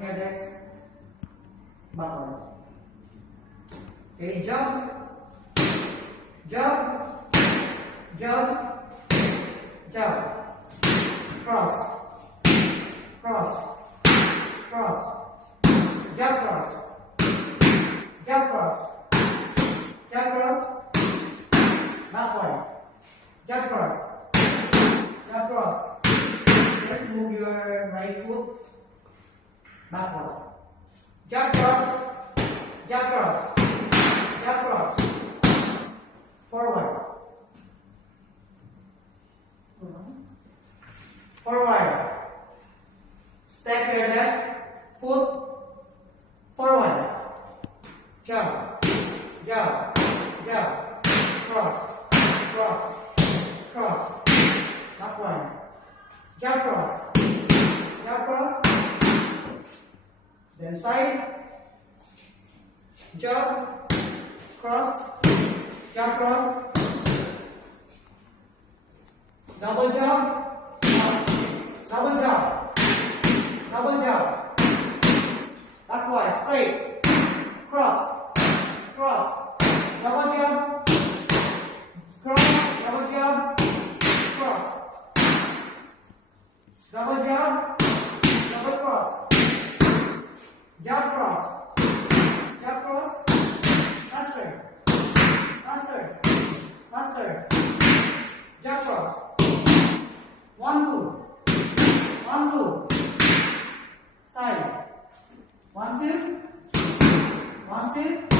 Here that's backward. Okay, jump, jump, jump, jump, cross, cross, cross, jump cross, jump cross, jump cross, backward, jump cross, jump cross. Just move your right foot backward. Jump cross, jump cross, jump cross, forward, forward. Step your left foot forward. Jump, jump, jump, cross, cross, cross, backward. Jump cross, jump cross. Then side, jump, cross, jump cross, double jump, double jump, double jump, backward, straight, cross, cross, double jump, cross, double jump, cross, double jump, double cross. Jump cross, jump cross, faster, faster, faster, jump cross, 1, 2, 1, 2, side, 1, 2, 1, 2,